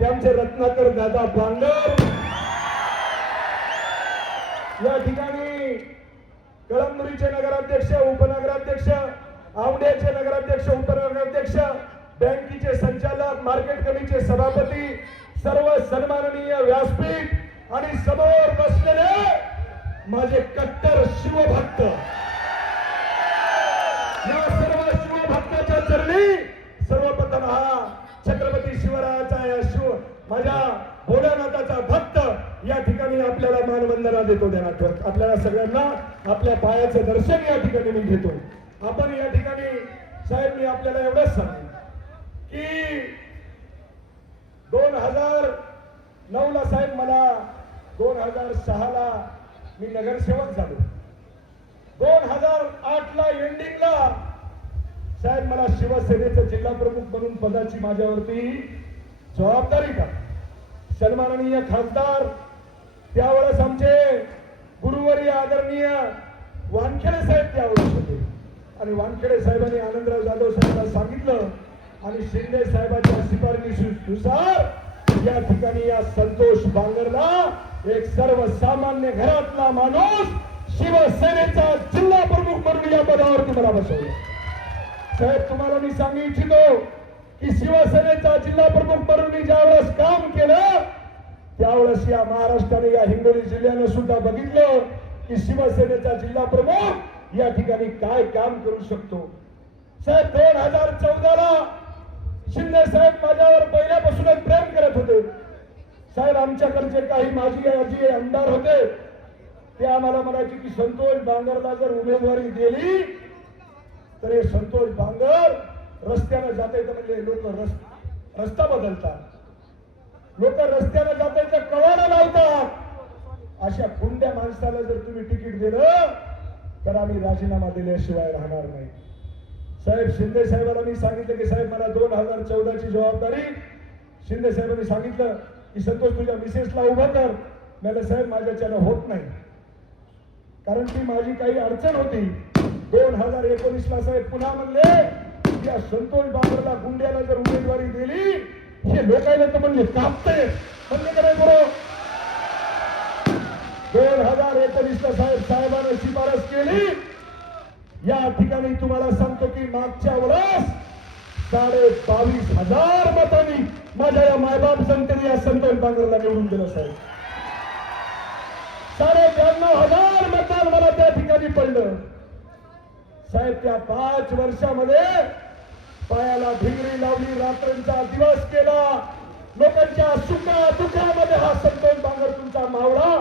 ते आमचे रत्नाकर दादा बांगर। या ठिकाणी कळमनुरीचे नगराध्यक्ष, उपनगराध्यक्ष, आवड्याचे नगराध्यक्ष, उपनगराध्यक्ष, बँकेचे संचालक, मार्केट कमिटीचे सभापती, सर्व सन्माननीय व्यासपीठ आणि समोर बसलेले माझे कट्टर शिवभक्त, या सर्व शिवभक्ताच्या चरणी सर्वप्रथम हा छत्रपती शिवरायाचा या शिव माझ्या भोलेनाथाचा भक्त या ठिकाणी आपल्याला मानवंदना देतो। देण्यात आपल्याला सगळ्यांना आपल्या पायाचं दर्शन या ठिकाणी मी घेतो। आपण या ठिकाणी साहेब मी आपल्याला एवढंच सांगेन की 2009 ला साहेब मला 2006 ला मी नगरसेवक झालो। 2008 ला एंडिंगला साहेब मला शिवसेनेचं जिल्हा प्रमुख म्हणून पदाची माझ्यावरती जबाबदारी का सन्माननीय खासदार त्यावेळेस आमचे गुरुवर्य आदरणीय वानखेडे साहेब त्यावेळेस होते आणि वानखेडे साहेबांनी आनंदराव जाधव साहेबांना सांगितलं आणि शिंदे साहेबांच्या शिफारशीनुसार या ठिकाणी या संतोष बांगरला एक सर्वसामान्य घरातला माणूस शिवसेनेचा जिल्हा प्रमुख म्हणून या पदावरती मला बसवलं। साहेब तुम्हाला मी सांगू इच्छितो की शिवसेनेचा जिल्हा प्रमुख म्हणून मी ज्यावेळेस काम केलं त्यावेळेस या महाराष्ट्राने या हिंगोली जिल्ह्याने सुद्धा बघितलं की शिवसेनेचा जिल्हा प्रमुख या ठिकाणी काय काम करू शकतो। साहेब 2014 ला शिंदे साहेब माझ्यावर पहिल्यापासूनच प्रेम करत होते। साहेब आमच्याकडचे काही माजी आजी आमदार होते ते आम्हाला म्हणायचे की संतोष बांगरला जर उमेदवारी दिली तर हे संतोष बांगर रस्त्याने जाते तर म्हणजे लोक रस्ता बदलतात, लोक रस्त्याने जाते तर कवाडा लावतात। अशा गुंड्या माणसाला जर तुम्ही तिकीट दिलं तर आम्ही राजीनामा दिल्याशिवाय राहणार नाही। साहेब शिंदे साहेबांना मी सांगितलं की साहेब मला 2014 ची जबाबदारी शिंदे साहेबांनी सांगितलं की संतोष तुझ्या मिसेसला उभं कर। मला साहेब माझ्याच्यानं होत नाही कारण ती माझी काही अडचण होती। 2019 ला साहेब पुन्हा म्हणले या संतोष बांगरला गुंड्याला जर उमेदवारी दिली हे लोकायला तर म्हणले कापते म्हणले का नाही बरोबर। 2019 ला साहेबांनी शिफारस केली। या ठिकाणी तुम्हाला सांगतो की मागच्या वेळेस 22,500 मतांनी माझ्या या मायबाप जनतेने या संतोष बांगरला निवडून दिलं साहेब। 92,500 मतांनी मला त्या ठिकाणी पडलं साहेब। त्या 5 वर्षामध्ये पायाला भिंगरी लावली, रात्रींचा दिवस केला, लोकांच्या सुखा दुःखामध्ये हा संतोष बांगर तुमचा मावळा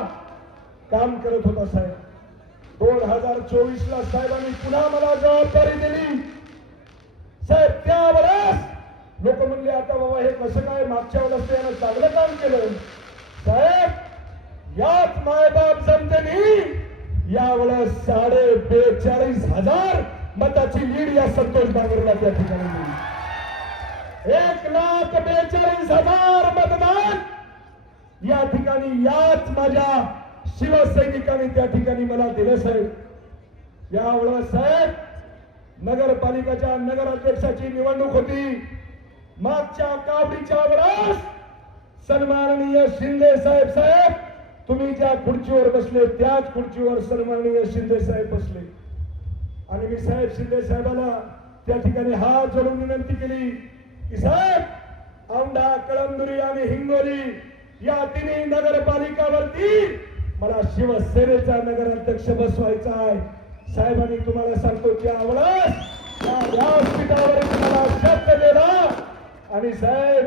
काम करत होता साहेब। 2024 ला साहेबांनी पुन्हा मला जबाबदारी दिली साहेब। त्यावेळेस लोक म्हणले आता बाबा हे कसं काय, मागच्या वेळेस त्यानं चांगलं काम केलं साहेब। याच मायबाप जनतेने यावेळेस 42,500 मताची लीड या संतोष बांगरला त्या ठिकाणी दिली। 1,42,000 मतदान या ठिकाणी याच माझ्या शिवसैनिकांनी त्या ठिकाणी मला दिलं साहेब। यावेळेस साहेब नगरपालिकेच्या नगराध्यक्षाची निवडणूक होती। मागच्या कावडीच्या वेळेस सन्माननीय शिंदे साहेब तुम्ही ज्या खुर्चीवर बसले त्याच खुर्चीवर सन्माननीय शिंदे साहेब बसले आणि मी साहेब शिंदे साहेबांना त्या ठिकाणी हात जोडून विनंती केली की साहेब औंढा, कळमनुरी आणि हिंगोली या तिन्ही नगरपालिकावरती मला शिवसेनेचा नगराध्यक्ष बसवायचा आहे। साहेबांनी तुम्हाला सांगतो त्यावेळेस या व्यासपीठावर तुम्हाला शब्द दिला आणि साहेब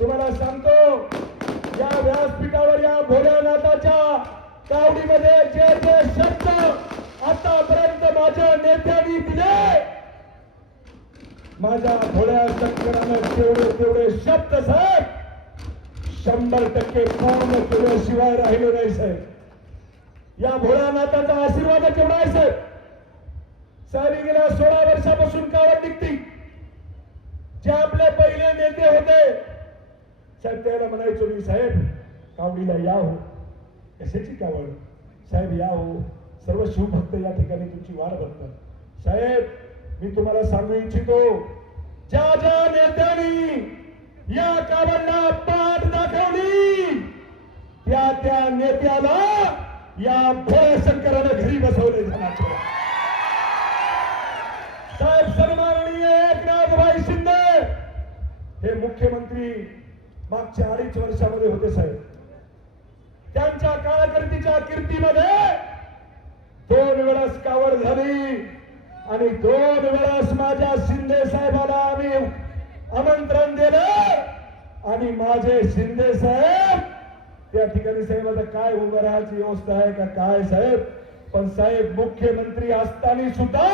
तुम्हाला सांगतो या व्यासपीठावर या भोलेनाथाच्या कावडीमध्ये जे जे शब्द आतापर्यंत माझ्या नेत्यांनी दिले माझ्या भोळ्या शंकरानं तेवढे शब्द साहेब 100% पूर्ण केल्याशिवाय राहिले नाही साहेब। या भोळ्यानाथाचा आशीर्वाद केवढा आहे साहेब। साहेब गेल्या 16 वर्षापासून कावड निघती। जे आपले पहिले नेते होते साहेब त्याला म्हणायचो मी साहेब कावडीला या हो, कशाची कावड साहेब या हो, सर्व शिवभक्त या ठिकाणी तुमची वाट बघतात साहेब। मी तुम्हाला सांगू इच्छितो ज्या ज्या नेत्यांनी या कावडला पाठ नेत्याला या भोळ्या शंकरानं घरी बसवले जाणार. साहेब सन्माननीय एकनाथभाई शिंदे हे मुख्यमंत्री मागच्या 2.5 वर्षामध्ये होते साहेब. त्यांच्या कारकिर्दीच्या कीर्तीमध्ये 2 वेळास कावड झाली आणि 2 वेळास माझ्या शिंदे साहेबाला आम्ही आमंत्रण दिलं आणि माझे शिंदे साहेब त्या ठिकाणी साहेब आता काय उभं राहायची व्यवस्था आहे का काय साहेब, पण साहेब मुख्यमंत्री असताना सुद्धा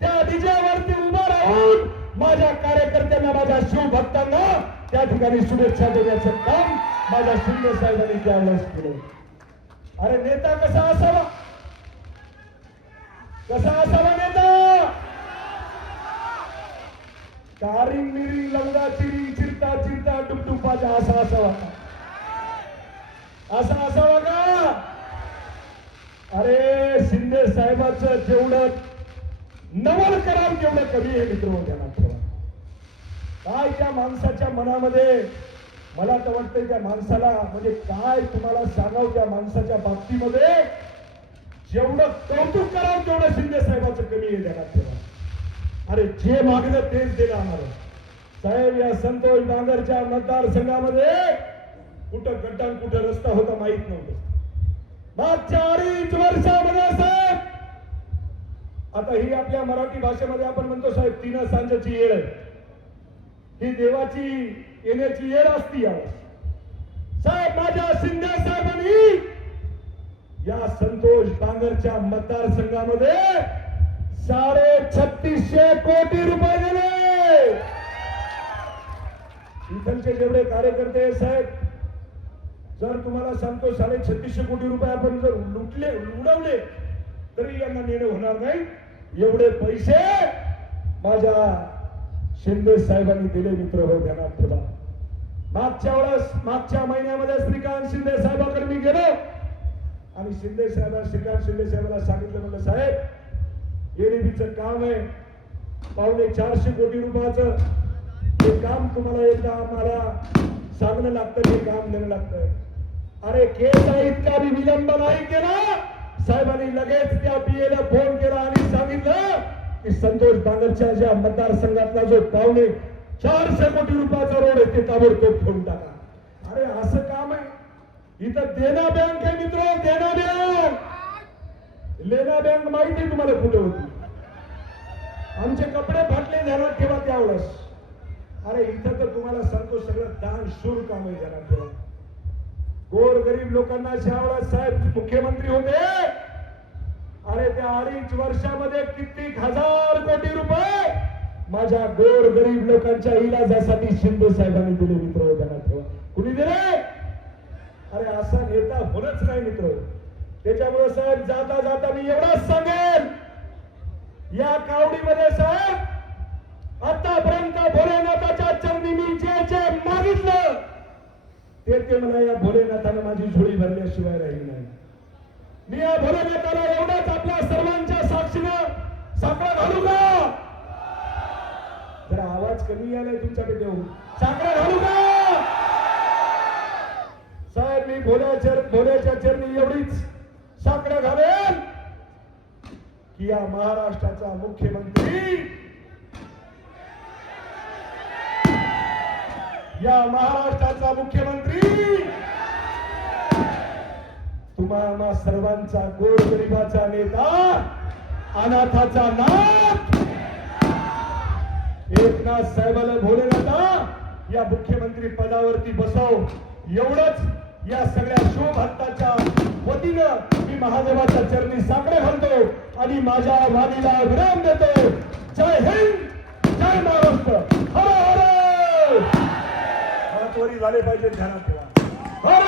त्या डीजेवरती उभं राहून माझ्या कार्यकर्त्यांना माझ्या शिवभक्तांना त्या ठिकाणी शुभेच्छा देण्याचं काम माझ्या शिंदे साहेबांनी त्यावेळेस केलं. अरे नेता कसा असावा, कसा असावा नेता? कारिंग मिरिंग लवडा चिरी चिरता चिरता डुबडुबाचा असा असावा, असा असावा का? अरे शिंदे साहेबांचं जेवढं नवल कराल तेवढं कमी आहे मित्र. ध्यानात ठेवा. काय त्या माणसाच्या मनामध्ये, मला तर वाटतंय त्या माणसाला म्हणजे काय तुम्हाला सांगावं, त्या माणसाच्या बाबतीमध्ये जेवढं कौतुक करावं तेवढं शिंदे साहेबांचं कमी आहे. ध्यानात ठेवा. अरे जे मागलं तेच दिलं आम्हाला साहेब. या संतोष बांगरच्या मतदारसंघामध्ये कुठं गड्डा कुठं रस्ता होता माहित नव्हतं. मागच्या 2.5 वर्षामध्ये साहेब, आता ही आपल्या मराठी भाषेमध्ये आपण म्हणतो साहेब 3 सांजेची येळ आहे. ही देवाची येण्याची येळ असती यावेळेस साहेब. माझ्या शिंदे साहेबांनी या संतोष बांगरच्या मतदारसंघामध्ये 3650 कोटी रुपये दिले. इथलचे जेवढे कार्यकर्ते साहेब, जर तुम्हाला सांगतो 3650 कोटी रुपये आपण जर उडवले तरी यांना नेणं होणार नाही. एवढे पैसे माझ्या शिंदे साहेबांनी दिले मित्र हो. ध्यानात ठेवा. मागच्या महिन्यामध्ये श्रीकांत शिंदे साहेबांकडे मी गेलो आणि श्रीकांत शिंदे साहेबांना सांगितलं, म्हणलं साहेब एडीबीचं काम आहे 450 कोटी रुपयाचं, हे काम तुम्हाला एकदा आम्हाला सांगणं लागतं, हे काम देणं लागतं. अरे केसा इतका बी विलंब नाही केला. साहेबांनी लगेच त्या पीएला फोन केला आणि सांगितलं की संतोष बांगरच्या ज्या मतदारसंघातला जो 450 कोटी रुपयाचा रोड आहे ते ताबडतोब ठेवून टाका. अरे असं काम आहे. इथं देना बँक आहे मित्र, देना बँक. लेना बँक माहिती तुम्हाला कुठे होती? आमचे कपडे फाटले, ध्यानात ठेवा त्यावेळेस. अरे इथं तर तुम्हाला सांगतो सगळं दानशूर काम आहे. ध्यानात ठेवा. गोर गरीब लोकांना ज्यावेळेस साहेब मुख्यमंत्री होते, अरे त्या 2.5 वर्षामध्ये कित्येक हजार कोटी रुपये माझ्या गोर गरीब लोकांच्या इलाजासाठी शिंदे साहेबांनी दिले मित्र. ध्यानात ठेवा. कुणी दिले? अरे असा नेता होणच नाही मित्र. त्याच्यामुळे साहेब जाता जाता मी एवढाच सांगेन, या कावडीमध्ये साहेब आतापर्यंत भोलेनाथाच्या चरणी मी जे जे मागितलं ते मला या भोलेनाथानं माझी झोळी भरल्याशिवाय राहिली नाही. मी या भोलेनाथाला एवढंच आपल्या सर्वांच्या साक्षीनं साकडा घालू का? जरा आवाज कमी आलाय तुमच्याकडे. साकडा घालू का साहेब? मी भोल्याच्या चरणी एवढीच साकडं घालेल की या महाराष्ट्राचा मुख्यमंत्री, या महाराष्ट्राचा मुख्यमंत्री तुम्हा सर्वांचा गोरगरिबाचा नेता, अनाथाचा नाथ एकनाथ साहेबाला भोलेनाथा या मुख्यमंत्री पदावरती बसव, एवढंच या सगळ्या शिवभक्ताच्या वतीनं मी महादेवाच्या चरणी साकडे घालतो आणि माझ्या वाणीला विराम देतो. जय हिंद, जय महाराष्ट्र. हर हर. हात वरी झाले पाहिजे, ध्यानात ठेवा. हर